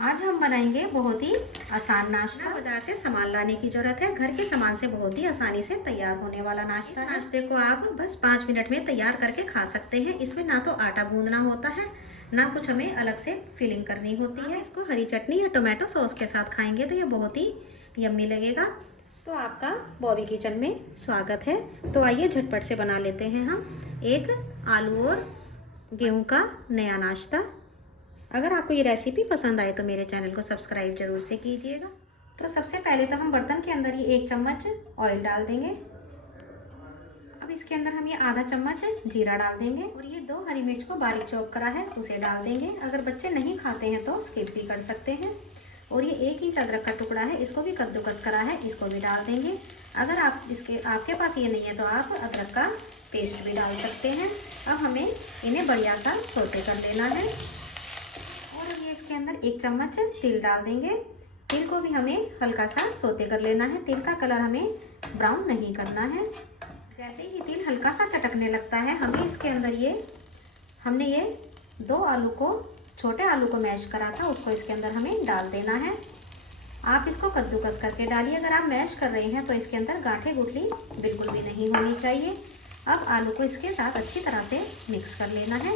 आज हम बनाएंगे बहुत ही आसान नाश्ता। बाजार से सामान लाने की जरूरत है। घर के सामान से बहुत ही आसानी से तैयार होने वाला नाश्ता। इस नाश्ते को आप बस 5 मिनट में तैयार करके खा सकते हैं। इसमें ना तो आटा गूंदना होता है, ना कुछ हमें अलग से फिलिंग करनी होती है। इसको हरी चटनी या टोमेटो सॉस के साथ खाएंगे तो ये बहुत ही यम्मी लगेगा। तो आपका बॉबी किचन में स्वागत है। तो आइए झटपट से बना लेते हैं हम एक आलू और गेहूं का नया नाश्ता। अगर आपको ये रेसिपी पसंद आए तो मेरे चैनल को सब्सक्राइब जरूर से कीजिएगा। तो सबसे पहले तो हम बर्तन के अंदर ये 1 चम्मच ऑयल डाल देंगे। अब इसके अंदर हम ये आधा चम्मच जीरा डाल देंगे और ये 2 हरी मिर्च को बारीक चॉप करा है उसे डाल देंगे। अगर बच्चे नहीं खाते हैं तो स्किप भी कर सकते हैं। और ये 1 इंच अदरक का टुकड़ा है, इसको भी कद्दूकस करा है, इसको भी डाल देंगे। अगर आपके पास ये नहीं है तो आप अदरक का पेस्ट भी डाल सकते हैं। अब हमें इन्हें बढ़िया सा सौते कर लेना है। और ये इसके अंदर 1 चम्मच तिल डाल देंगे। तिल को भी हमें हल्का सा सौते कर लेना है। तिल का कलर हमें ब्राउन नहीं करना है। जैसे ही तिल हल्का सा चटकने लगता है हमें इसके अंदर हमने ये 2 आलू को, छोटे आलू को मैश करा था, उसको इसके अंदर हमें डाल देना है। आप इसको कद्दूकस करके डालिए। अगर आप मैश कर रहे हैं तो इसके अंदर गांठें गुठली बिल्कुल भी नहीं होनी चाहिए। अब आलू को इसके साथ अच्छी तरह से मिक्स कर लेना है।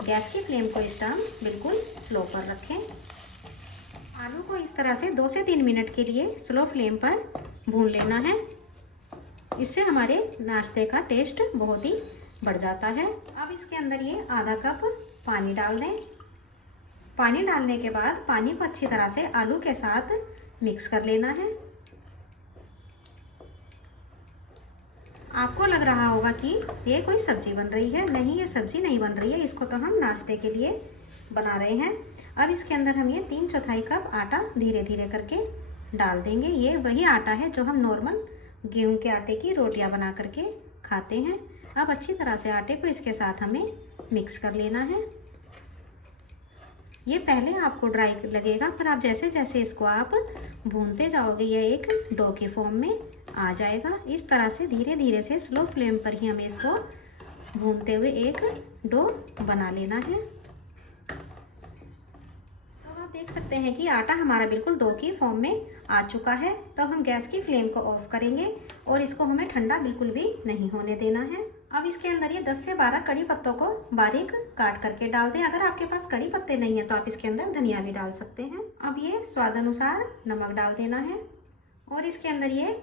गैस की फ्लेम को इस टाइम बिल्कुल स्लो पर रखें। आलू को इस तरह से 2 से 3 मिनट के लिए स्लो फ्लेम पर भून लेना है। इससे हमारे नाश्ते का टेस्ट बहुत ही बढ़ जाता है। अब इसके अंदर ये आधा कप पानी डाल दें। पानी डालने के बाद पानी को अच्छी तरह से आलू के साथ मिक्स कर लेना है। आपको लग रहा होगा कि ये कोई सब्जी बन रही है। नहीं, ये सब्जी नहीं बन रही है, इसको तो हम नाश्ते के लिए बना रहे हैं। अब इसके अंदर हम ये 3/4 कप आटा धीरे धीरे करके डाल देंगे। ये वही आटा है जो हम नॉर्मल गेहूं के आटे की रोटियां बना करके खाते हैं। अब अच्छी तरह से आटे को इसके साथ हमें मिक्स कर लेना है। ये पहले आपको ड्राई लगेगा, पर आप जैसे जैसे इसको आप भूनते जाओगे ये एक डो की फॉर्म में आ जाएगा। इस तरह से धीरे धीरे से स्लो फ्लेम पर ही हमें इसको भूनते हुए एक डो बना लेना है। तो आप देख सकते हैं कि आटा हमारा बिल्कुल डो की फॉर्म में आ चुका है। तो हम गैस की फ्लेम को ऑफ करेंगे और इसको हमें ठंडा बिल्कुल भी नहीं होने देना है। अब इसके अंदर ये 10 से 12 कड़ी पत्तों को बारीक काट करके डाल दें। अगर आपके पास कड़ी पत्ते नहीं है तो आप इसके अंदर धनिया भी डाल सकते हैं। अब ये स्वाद अनुसार नमक डाल देना है और इसके अंदर ये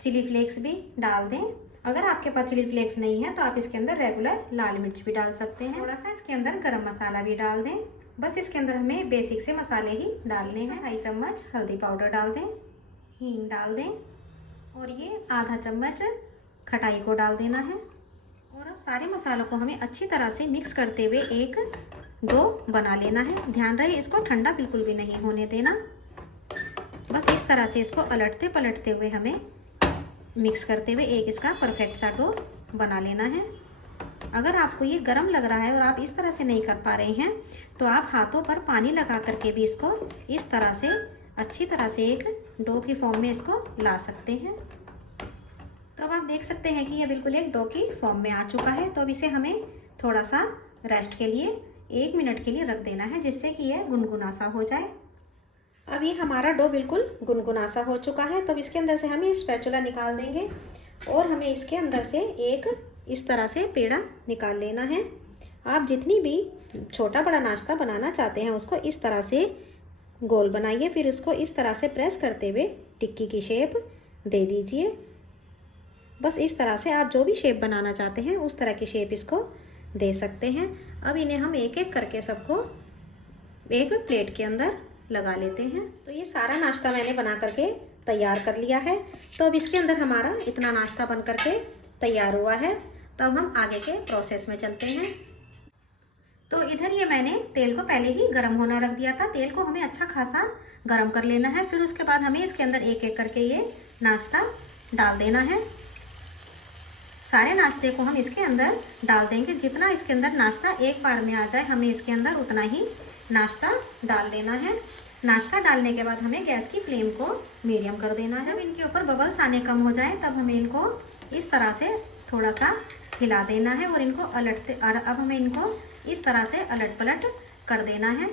चिली फ्लेक्स भी डाल दें। अगर आपके पास चिली फ्लेक्स नहीं है तो आप इसके अंदर रेगुलर लाल मिर्च भी डाल सकते हैं। थोड़ा सा इसके अंदर गरम मसाला भी डाल दें। बस इसके अंदर हमें बेसिक से मसाले ही डालने हैं। 2 चम्मच हल्दी पाउडर डाल दें, हींग डाल दें और ये आधा चम्मच खटाई को डाल देना है। और अब सारे मसालों को हमें अच्छी तरह से मिक्स करते हुए एक डो बना लेना है। ध्यान रहे इसको ठंडा बिल्कुल भी नहीं होने देना। बस इस तरह से इसको पलटते पलटते हुए हमें मिक्स करते हुए एक इसका परफेक्ट सा डो बना लेना है। अगर आपको ये गर्म लग रहा है और आप इस तरह से नहीं कर पा रहे हैं तो आप हाथों पर पानी लगा करके भी इसको इस तरह से अच्छी तरह से एक डो की फॉर्म में इसको ला सकते हैं। तो अब आप देख सकते हैं कि ये बिल्कुल एक डो की फॉर्म में आ चुका है। तो अब इसे हमें थोड़ा सा रेस्ट के लिए 1 मिनट के लिए रख देना है, जिससे कि यह गुनगुना सा हो जाए। अब ये हमारा डो बिल्कुल गुनगुना सा हो चुका है। तो अब इसके अंदर से हम ये स्पैचुला निकाल देंगे और हमें इसके अंदर से एक इस तरह से पेड़ा निकाल लेना है। आप जितनी भी छोटा बड़ा नाश्ता बनाना चाहते हैं उसको इस तरह से गोल बनाइए, फिर उसको इस तरह से प्रेस करते हुए टिक्की की शेप दे दीजिए। बस इस तरह से आप जो भी शेप बनाना चाहते हैं उस तरह की शेप इसको दे सकते हैं। अब इन्हें हम एक एक करके सबको एक प्लेट के अंदर लगा लेते हैं। तो ये सारा नाश्ता मैंने बना करके तैयार कर लिया है। तो अब इसके अंदर हमारा इतना नाश्ता बन करके तैयार हुआ है। तो अब हम आगे के प्रोसेस में चलते हैं। तो इधर ये मैंने तेल को पहले ही गर्म होना रख दिया था। तेल को हमें अच्छा खासा गर्म कर लेना है। फिर उसके बाद हमें इसके अंदर एक एक करके ये नाश्ता डाल देना है। सारे नाश्ते को हम इसके अंदर डाल देंगे। जितना इसके अंदर नाश्ता एक बार में आ जाए हमें इसके अंदर उतना ही नाश्ता डाल देना है। नाश्ता डालने के बाद हमें गैस की फ्लेम को मीडियम कर देना है। जब इनके ऊपर बबल्स आने कम हो जाए तब हमें इनको इस तरह से थोड़ा सा हिला देना है और इनको अब हमें इनको इस तरह से अलट पलट कर देना है।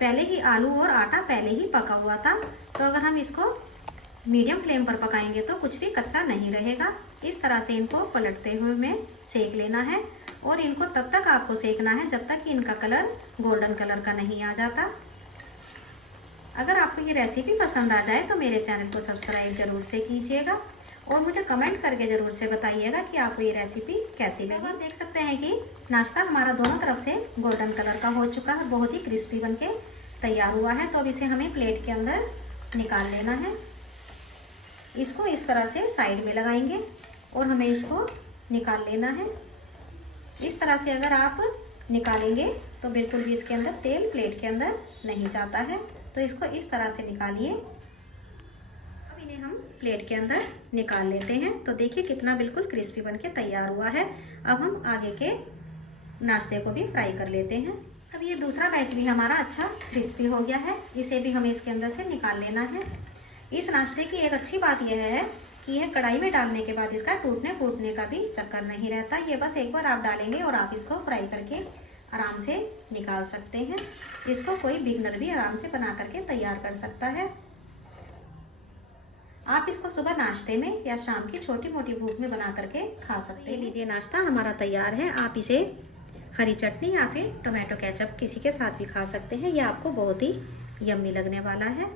पहले ही आलू और आटा पहले ही पका हुआ था, तो अगर हम इसको मीडियम फ्लेम पर पकाएंगे तो कुछ भी कच्चा नहीं रहेगा। इस तरह से इनको पलटते हुए हमें सेक लेना है और इनको तब तक आपको सेकना है जब तक कि इनका कलर गोल्डन कलर का नहीं आ जाता। अगर आपको ये रेसिपी पसंद आ जाए तो मेरे चैनल को सब्सक्राइब जरूर से कीजिएगा और मुझे कमेंट करके ज़रूर से बताइएगा कि आपको ये रेसिपी कैसी लगी। आप देख सकते हैं कि नाश्ता हमारा दोनों तरफ से गोल्डन कलर का हो चुका है, बहुत ही क्रिस्पी बनके तैयार हुआ है। तो अब इसे हमें प्लेट के अंदर निकाल लेना है। इसको इस तरह से साइड में लगाएंगे और हमें इसको निकाल लेना है। इस तरह से अगर आप निकालेंगे तो बिल्कुल भी इसके अंदर तेल प्लेट के अंदर नहीं जाता है। तो इसको इस तरह से निकालिए। अब इन्हें हम प्लेट के अंदर निकाल लेते हैं। तो देखिए कितना बिल्कुल क्रिस्पी बनके तैयार हुआ है। अब हम आगे के नाश्ते को भी फ्राई कर लेते हैं। अब ये दूसरा बैच भी हमारा अच्छा क्रिस्पी हो गया है, इसे भी हमें इसके अंदर से निकाल लेना है। इस नाश्ते की एक अच्छी बात यह है कि यह कढ़ाई में डालने के बाद इसका टूटने फूटने का भी चक्कर नहीं रहता। ये बस एक बार आप डालेंगे और आप इसको फ्राई करके आराम से निकाल सकते हैं। इसको कोई बिगनर भी आराम से बना करके तैयार कर सकता है। आप इसको सुबह नाश्ते में या शाम की छोटी मोटी भूख में बना करके खा सकते हैं। लीजिए नाश्ता हमारा तैयार है। आप इसे हरी चटनी या फिर टोमेटो केचप किसी के साथ भी खा सकते हैं। यह आपको बहुत ही यम्मी लगने वाला है।